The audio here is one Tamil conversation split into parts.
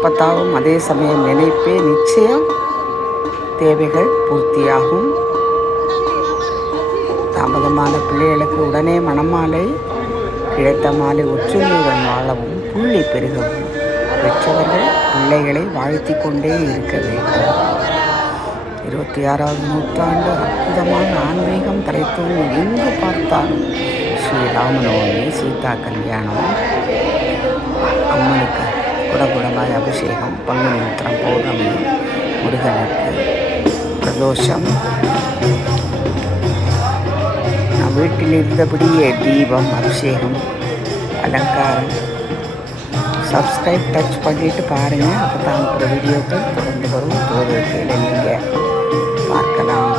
எப்பத்தாவும் அதே சமயம் நினைப்பே நிச்சயம் தேவைகள் பூர்த்தியாகும். தாமதமான பிள்ளைகளுக்கு உடனே மணமாலை, கிடைத்த மாலை ஒற்றுமையுடன் வாழவும் புள்ளி பெருகவும் பெற்றவர்கள் பிள்ளைகளை வாழ்த்தி கொண்டே இருக்க வேண்டும். 26வது நூற்றாண்டு அற்புதமான ஆன்மீகம் தரைத்தோம். எங்கு பார்த்தாலும் ஸ்ரீராமநவமி, சீதா கல்யாணம், அம்மனுக்கு குடகுடமாய் அபிஷேகம், பங்குனி உத்திரம், பௌர்ணமி, முருகனுக்கு பிரதோஷம். நான் வீட்டில் இருந்தபடியே தீபம், அபிஷேகம், அலங்காரம். சப்ஸ்கிரைப் டச் பண்ணிவிட்டு பாருங்கள். அப்போ தான் அனுப்புகிற வீடியோக்கள் தொடர்ந்து வரும். தோதற்கையில் நீங்கள் பார்க்கலாம்.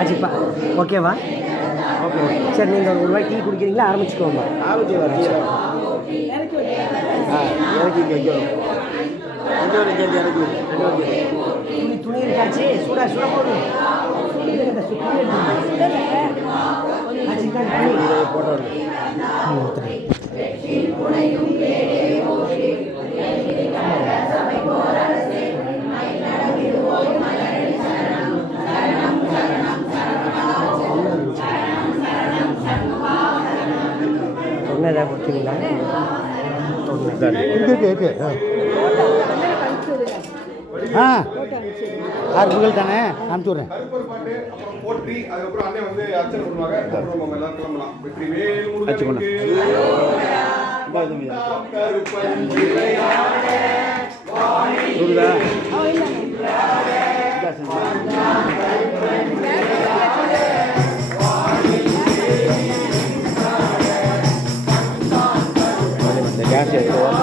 ஆச்சுப்பா, ஓகேவா? ஓகே, சரி. நீங்கள் ஒரு வாய் டீ குடிக்கிறீங்களா? ஆரம்பிச்சுக்கோங்க. துணி இருக்காச்சு, சூடா சுட போடும். சொன்னதாக கொடுத்தீங்களா? புகழ் தானே அனுப்பிச்சு விட்றேன். கேஸ் எடுத்துவோம்.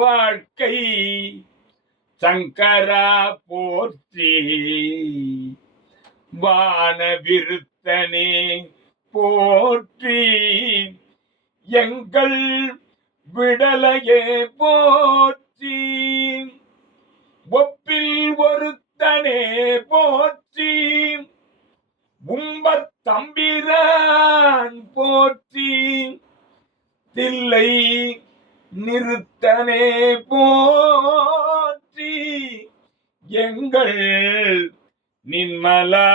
வாழ்க்கை சங்கரா போற்றி, வானவிருத்தனே போற்றி, எங்கள் விடலையே போற்றி, ஒப்பில் ஒருத்தனே போற்றி, உம்பத் தம்பிரான் போற்றி, தில்லை நிறுத்த விருத்தனே போற்றி எங்கள் நின்மலா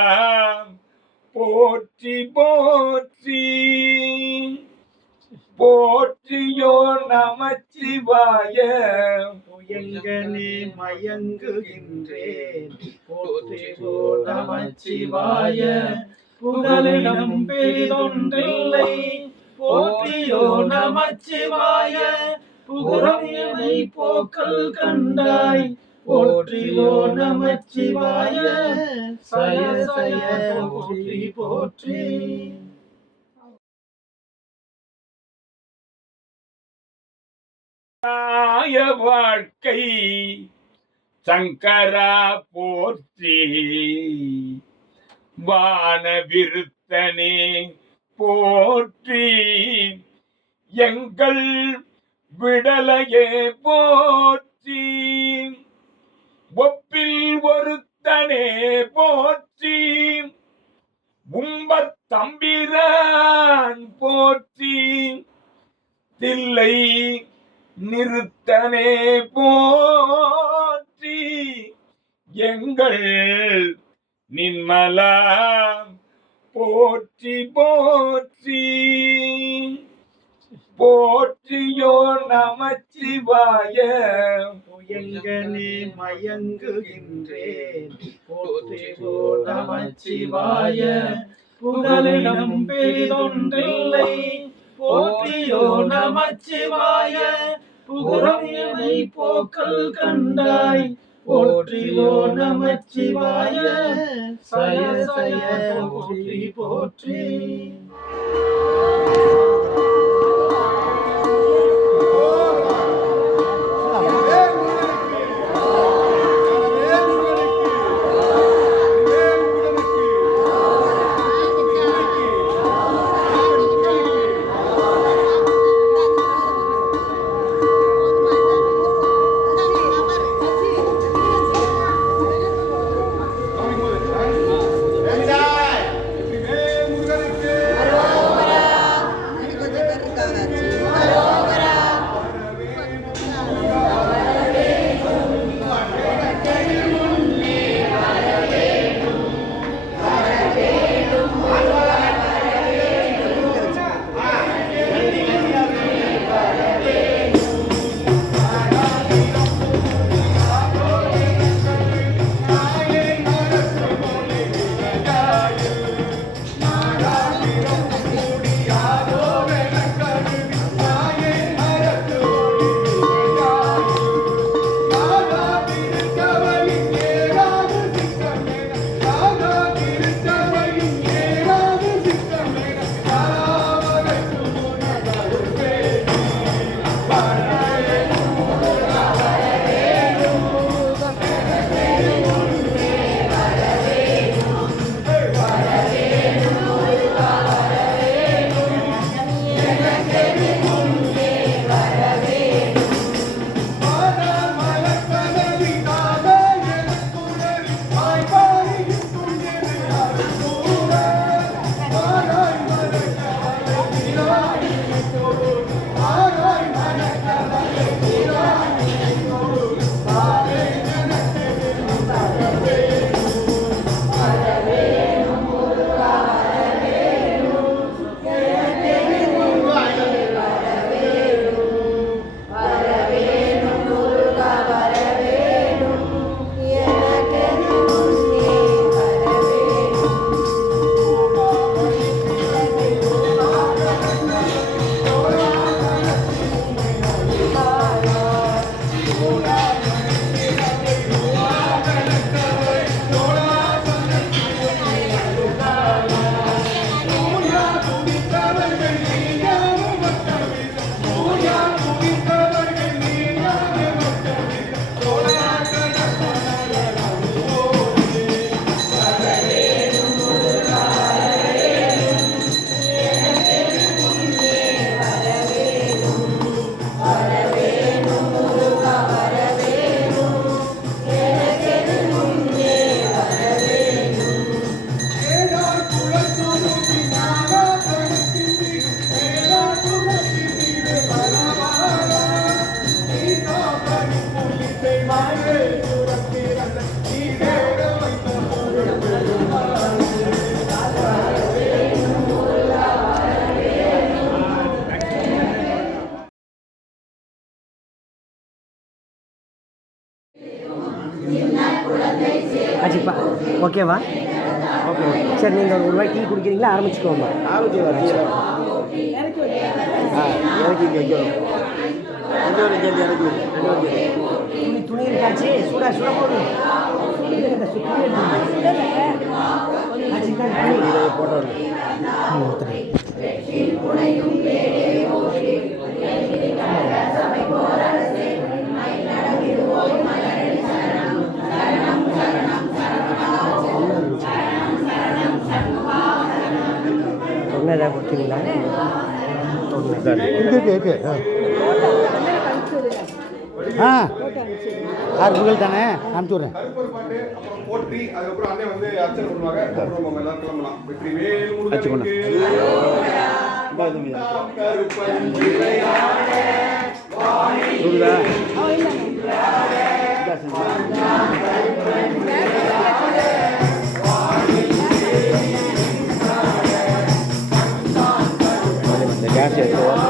போற்றி போற்றி போற்றியோ நமச்சிவாய எங்கனே மயங்குகின்றேன் போற்றியோ நமச்சிவாய புகலிடம் பெரிதொன்றில்லை போற்றியோ நமச்சிவாய புகழனை போக்கல் கண்டாய் போற்றியோ நமச்சிவாய சய சய போற்றி போற்றி வாழ்க்கை சங்கரா போற்றி வான விருத்தனே போற்றி எங்கள் விடலையே போற்றி ஒப்பில் ஒருத்தனே போற்றி உம்பத் தம்பிரான் போற்றி தில்லை நிறுத்தனே போற்றி எங்கள் நின்மலா போற்றி போற்றி போற்றியோ நமச்சிவாய எங்கனே மயங்குகின்றேன் போற்றியோ நமச்சிவாய புகலிடம் பெரிதொன்றில்லை போற்றியோ நமச்சிவாய புகழனை போக்கல் கண்டாய் போற்றியோ நமச்சிவாய சய சய போற்றி போற்றி ஆச்சுப்பா ஓகேவா? ஓகே சரி, நீங்கள் ஒரு வாய் டீ குடிக்கிறீங்களா? ஆரம்பிச்சுக்கோமா. துணி இருக்காச்சு, சூடா சூடா போடு. தொண்ணை ஏதாவது கொடுத்தீங்களா? இருக்கு ஆ 6 புகழ் தானே அனுப்பிச்சு விட்றேன். போற்றி அதுக்கப்புறம் அண்ணன் வந்து அர்ச்சனை பண்ணுவாங்க. அப்புறம் எல்லாம் கிளம்பலாம். வெற்றிவேல் முருகனுக்கு கேஸ் எடுத்துவோம்.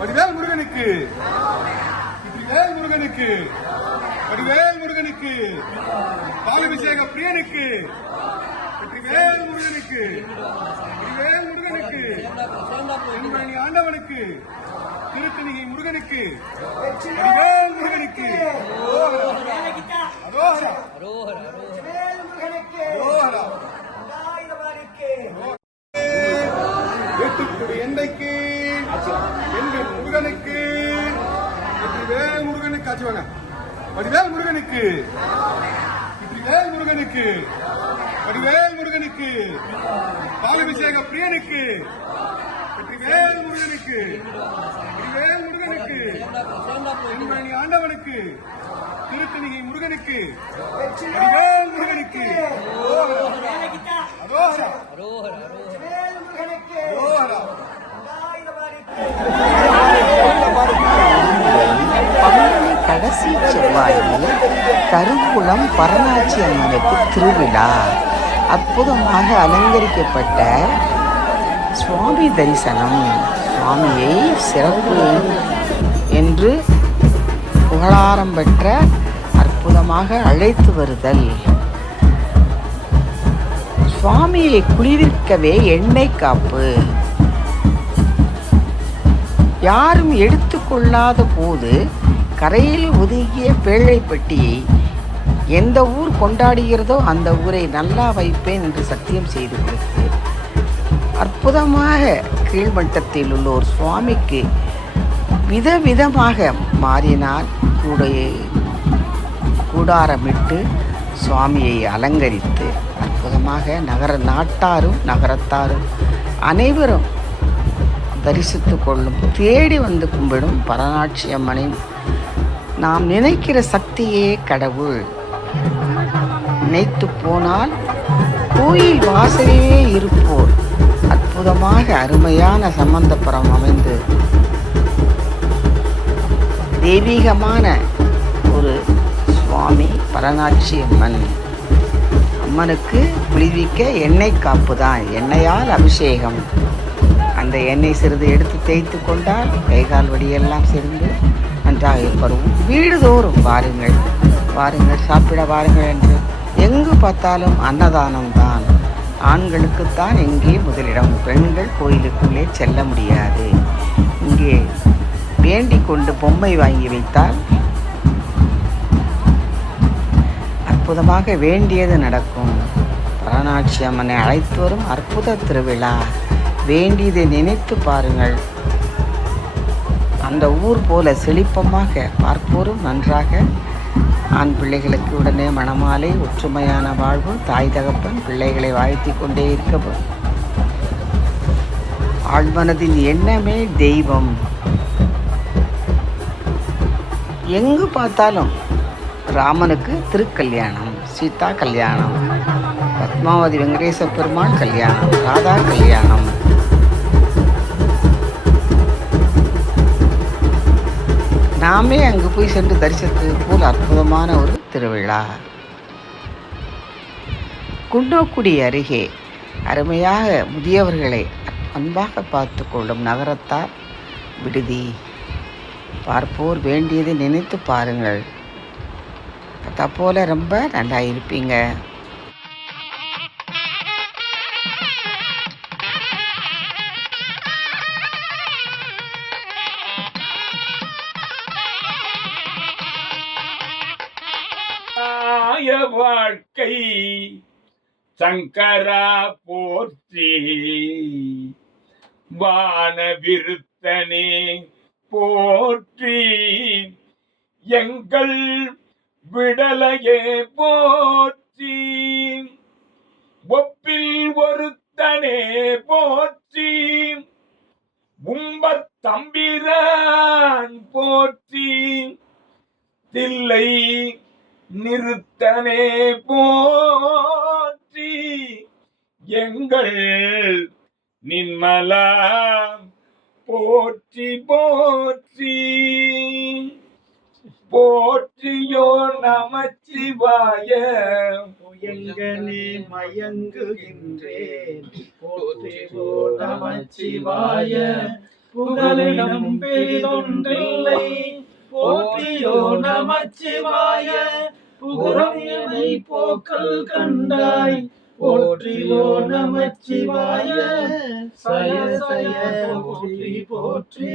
வடிவேல் முருகனுக்கு, வெற்றிவேல் முருகனுக்கு, வடிவேல் முருகனுக்கு, பாலாபிஷேக பிரியனுக்கு, வெற்றிவேல் முருகனுக்கு, வடிவேல் முருகனுக்கு, தென்பழனி ஆண்டவனுக்கு, திருத்தணிகை முருகனுக்கு, வடிவேல் முருகனுக்கு, அரோஹரா, அரோஹரா, ஏட்டுக்குடி எந்தைக்கு, எங்கள் முருகனுக்கு, வெற்றிவேல் முருகனுக்கு, ஆச்சுவாங்க. வடிவேல் முருகனுக்கு, வெற்றிவேல் முருகனுக்கு, வடிவேல் முருகனுக்கு, பாலாபிஷேக பிரியனுக்கு, வெற்றிவேல் முருகனுக்கு, வடிவேல் முருகனுக்கு, தென்பழனி ஆண்டவனுக்கு, திருத்தணிகை முருகனுக்கு, வடிவேல் முருகனுக்கு, அரோஹரா, அரோஹரா. பங்குனி கடைசி செவ்வாயில் கருங்குளம் பரணாச்சி அம்மனுக்கு திருவிழா. அற்புதமாக அலங்கரிக்கப்பட்ட சுவாமி தரிசனம். சுவாமியை சிறப்பு என்று புகழாரம் பெற்ற அற்புதமாக அழைத்து வருதல். சுவாமியை குளிர்விக்கவே எண்ணெய் காப்பு. யாரும் எடுத்துக்கொள்ளாத போது கரையில் ஒதுங்கிய பேழைப்பட்டியை எந்த ஊர் கொண்டாடுகிறதோ அந்த ஊரை நல்லா வைப்பேன் என்று சத்தியம் செய்து கொடுத்து அற்புதமாக கீழ்மட்டத்தில் உள்ளோர் சுவாமிக்கு விதவிதமாக மாறினால் கூடாரமிட்டு சுவாமியை அலங்கரித்து அற்புதமாக நாட்டாரும் நகரத்தாரும் அனைவரும் தரிசித்து கொள்ளும் தேடி வந்து கும்பிடும் பரணாட்சி அம்மனின் நாம் நினைக்கிற சக்தியே கடவுள். நினைத்து போனால் கோயில் வாசலிலே இருப்போர் அற்புதமாக அருமையான சம்பந்தபுரம் அமைந்து தெய்வீகமான ஒரு சுவாமி பரணாட்சி அம்மன். அம்மனுக்கு குளிர்விக்க எண்ணெய் காப்பு தான், எண்ணெயால் அபிஷேகம். அந்த எண்ணெய் சிறிது எடுத்து தேய்த்து கொண்டால் கைகால் வடியெல்லாம் சேர்ந்து நன்றாக இருப்பரும். வீடுதோறும் வாருங்கள் வாருங்கள் சாப்பிட வாருங்கள் என்று எங்கு பார்த்தாலும் அன்னதானம் தான். ஆண்களுக்குத்தான் எங்கே முதலிடம். பெண்கள் கோயிலுக்குள்ளே செல்ல முடியாது. இங்கே வேண்டிக் கொண்டு பொம்மை வாங்கி வைத்தால் அற்புதமாக வேண்டியது நடக்கும். பரணாட்சி அம்மனை அழைத்து வரும் அற்புத திருவிழா. வேண்டியதை நினைத்து பாருங்கள். அந்த ஊர் போல செழிப்பமாக பார்ப்போரும் நன்றாக. ஆண் பிள்ளைகளுக்கு உடனே மணமாலை, ஒற்றுமையான வாழ்வு, தாய் தகப்பன் பிள்ளைகளை வாழ்த்தி கொண்டே இருக்க. ஆழ்மனதின் எண்ணமே தெய்வம். எங்கு பார்த்தாலும் ராமனுக்கு திருக்கல்யாணம், சீதா கல்யாணம், பத்மாவதி வெங்கடேச பெருமாள் கல்யாணம், ராதா கல்யாணம், நாமே அங்கு போய் சென்று தரிசித்தது போல் அற்புதமான ஒரு திருவிழா. குன்னோக்குடி அருகே அருமையாக முதியவர்களை அன்பாக பார்த்து கொள்ளும் நகரத்தார் விடுதி. பார்ப்போர் வேண்டியதை நினைத்து பாருங்கள். போல ரொம்ப நல்லா இருப்பீங்க. வாழ்க்கை சங்கரா போற்றி, வான விருத்தனே போற்றி, எங்கள் விடலையே போற்றி, ஒப்பில் ஒருத்தனே போற்றி, உம்பத் தம்பிரான் போற்றி, தில்லை நிறுத்தனே போற்றி, எங்கள் நின்மலா போற்றி போற்றி. போற்றியோ நமச்சிவாய, எங்கனே மயங்குகின்றேன். போற்றியோ நமச்சிவாய, புகலிடம் பெரிதொன்றில்லை. போற்றியோ நமச்சிவாய, புகழும் எனை போக்கல் கண்டாய். போற்றியோ நமச்சிவாய, சய சய போற்றி போற்றி.